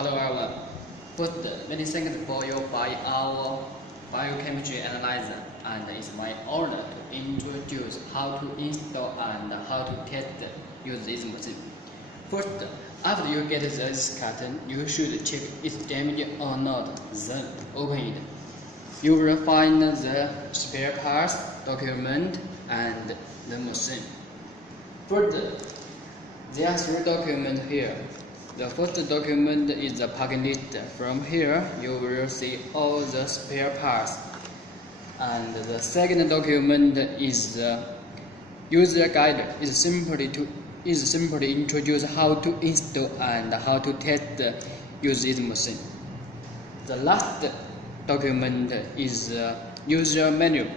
Hello everyone. First, many thanks for your by our biochemistry analyzer, and it's my honor to introduce how to install and how to test use this machine. First, after you get this carton, you should check it's damaged or not, then open it. You will find the spare parts, document, and the machine. First, there are three documents here. The first document is the packing list. From here, you will see all the spare parts. And the second document is the user guide. Is simply introduce how to install and how to test use this machine. The last document is the user manual.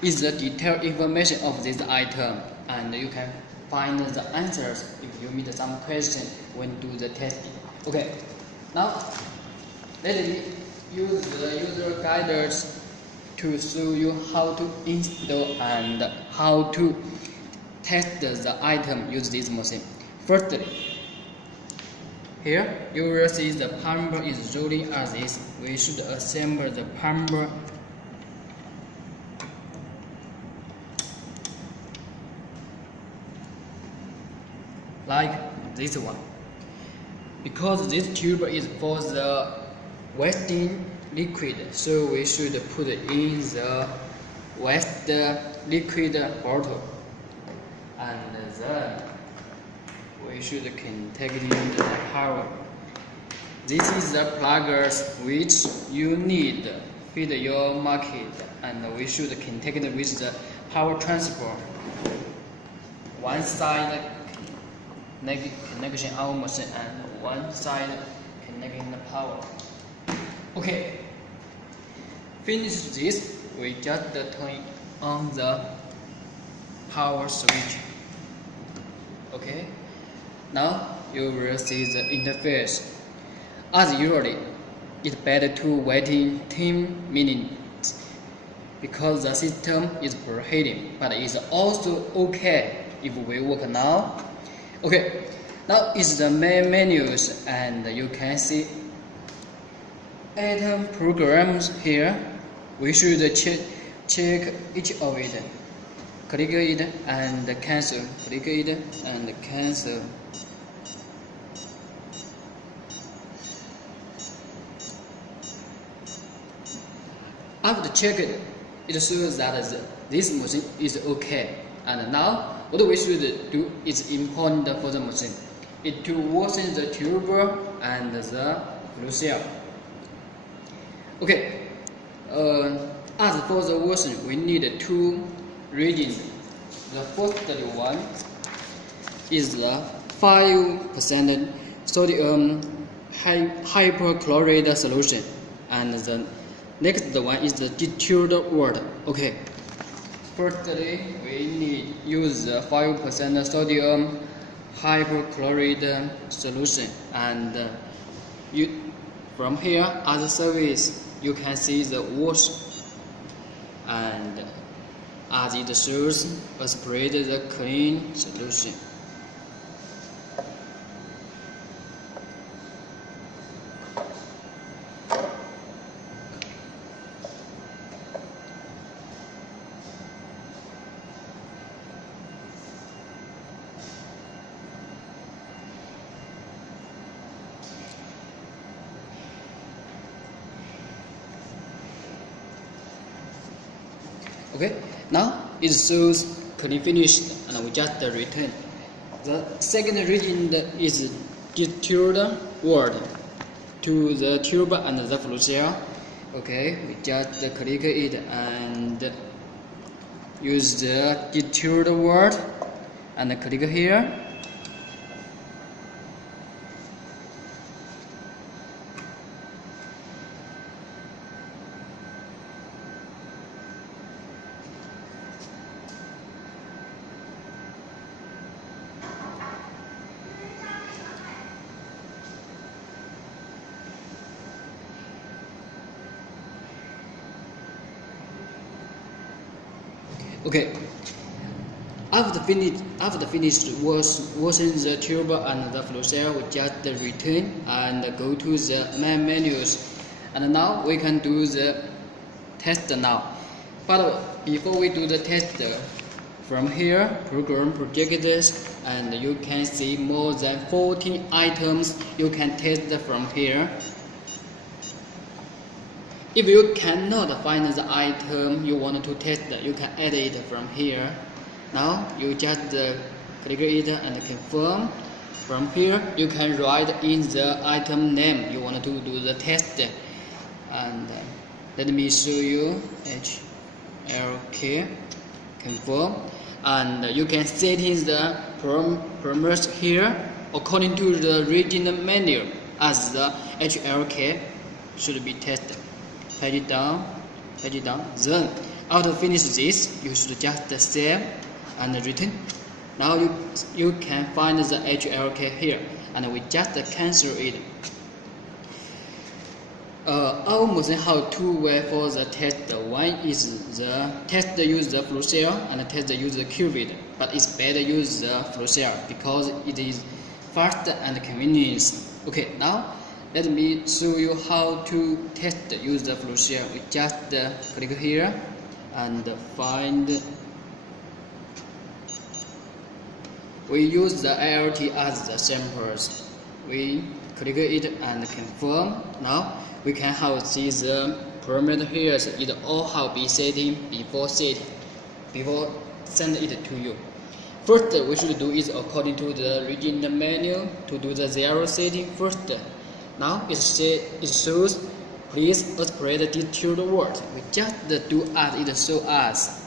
Is the detailed information of this item, and you can find the answers if you meet some question when do the testing. Okay, now let me use the user guides to show you how to install and how to test the item use this machine. Firstly, here you will see the pump is rolling as is. We should assemble the pump like this one. Because this tube is for the wetting liquid, so we should put in the wet liquid bottle, and then we should connect in the power. This is the pluggers which you need fit your market, and we should connect with the power transfer. One side connection our machine and one side connecting the power. Okay, finish this, we just turn on the power switch. Okay, now you will see the interface. As usually, it's better to waiting 10 minutes because the system is preheating, but it's also okay if we work now. Okay, now is the main menus, and you can see item programs here. We should check each of it. Click it and cancel. Click it and cancel. After checking, it shows that this machine is okay. And now, what we should do is important for the machine is to washing the tube and the glue cell. Okay, as for the washing, we need two reagents. The first one is the 5% sodium hypochlorite solution, and the next one is the distilled water. Okay. Firstly, we need use 5% sodium hypochlorite solution, and from here as a service you can see the wash, and as it shows, spread the clean solution. Okay, now it shows clean finished, and we just return. The second reagent is distilled water to the tube and the flue cell. Okay, we just click it and use the distilled water and click here. Okay, After finished washing the tube and the flow cell, we just return and go to the main menus. And now we can do the test now. But before we do the test, from here, program projectors, and you can see more than 40 items you can test from here. If you cannot find the item you want to test, you can add it from here. Now you just click it and confirm. From here, you can write in the item name you want to do the test. And let me show you HLK, confirm. And you can set in the parameters here according to the regional menu as the HLK should be tested. Page it down. Then after finish this, you should just save and return. Now you can find the HLK here, and we just cancel it. Our machine have two ways for the test. One is the test use the flow cell and test use the qubit, but it's better use the flow cell because it is fast and convenient. Okay, now let me show you how to test use the flow cell. We just click here and find. We use the ALT as the samples. We click it and confirm. Now we can have see the parameter here. It all have been setting before send it to you. First, we should do is according to the regional menu to do the 0 setting first. Now it shows please operate this tilde word. We just do as it shows us.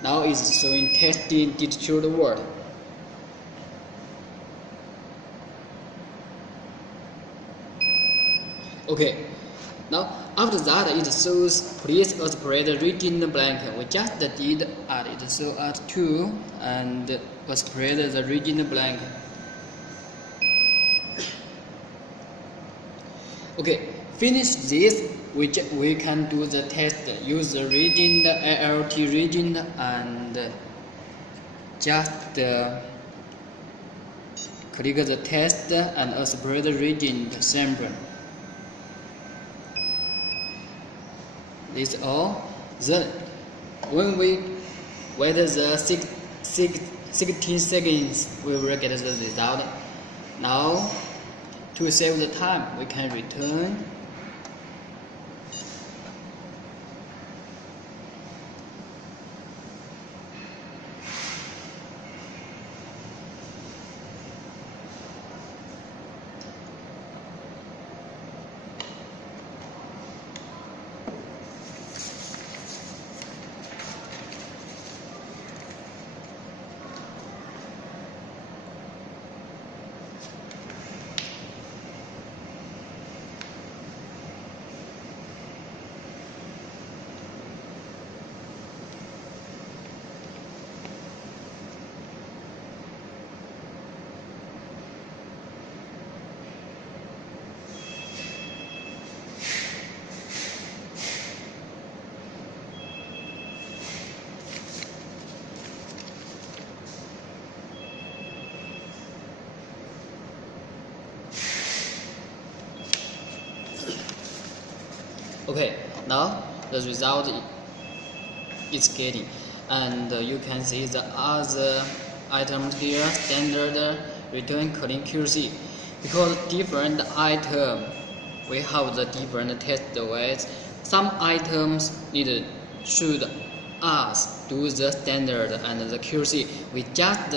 Now it's showing testing this tilde word. Okay. Now after that it shows please operate the region blank. We just did add it show as 2 and operate the region blank. Okay, finish this. We can do the test. Use the region, the ALT region, and just click the test and separate the region sample. This is all. Then when we wait the 16 seconds, we will get the result. Now to save the time, we can return. Okay, now the result is getting, and you can see the other items here, standard, return, clean, QC. Because different item, we have the different test ways. Some items should us do the standard and the QC. We just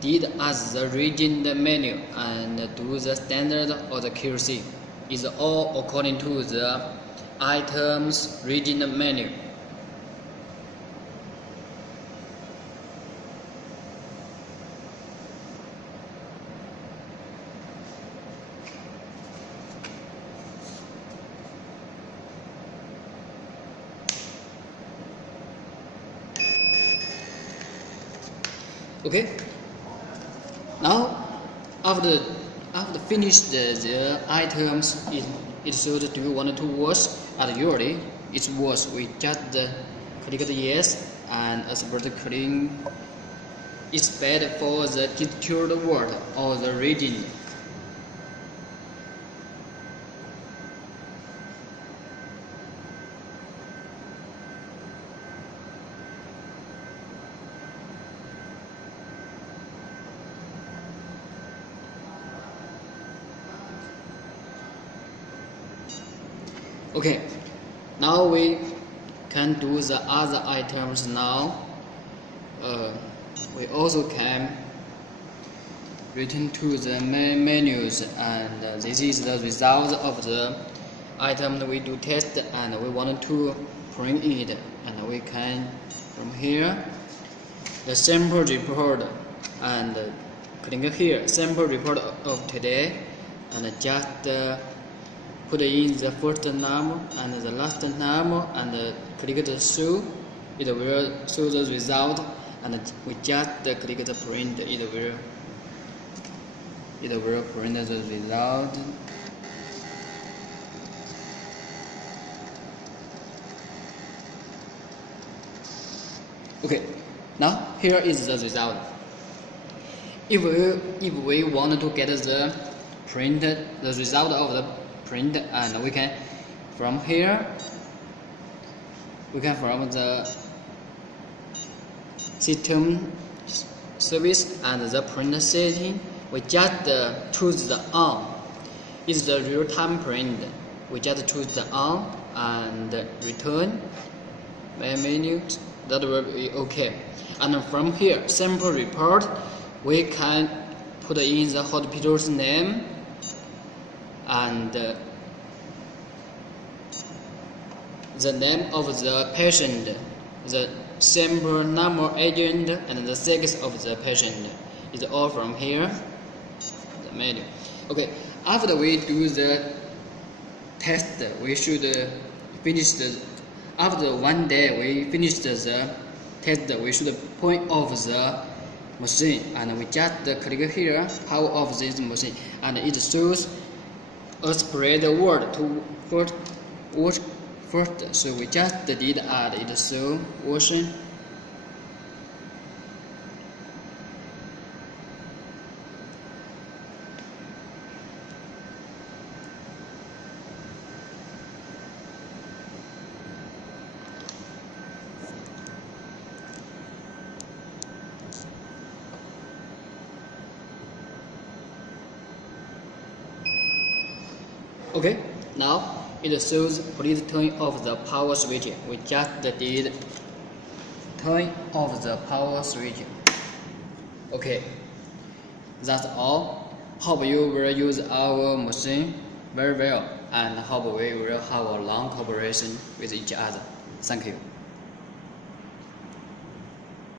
did as the region menu and do the standard or the QC. Is all according to the items regional menu. Okay. Now after finish the items, it should do you want to wash, and usually it's wash. We just click the yes and expert clean is bad for the gestured word or the reading. Okay, now we can do the other items now. We also can return to the menus, and this is the result of the item that we do test, and we want to print it, and we can from here the sample report, and click here sample report of today, and just put in the first number and the last number, and click the show. It will show the result, and we just click the print. It will print the result. Okay, now here is the result. If we want to get the result of the print, and we can from here, from the system service and the print setting, we just choose the on. It's the real-time print. We just choose the on and return main menu. That will be okay. And from here, sample report, we can put in the hospital's name and the name of the patient, the sample number agent, and the sex of the patient. Is all from here, the menu. Okay, after we do the test, we should finish after 1 day we finish the test, we should point off the machine, and we just click here, power off this machine, and it shows a spread word to first. So we just did add it so version. Okay, now it shows please turn off the power switch. We just did turn off the power switch. Okay, that's all. Hope you will use our machine very well, and hope we will have a long cooperation with each other. Thank you.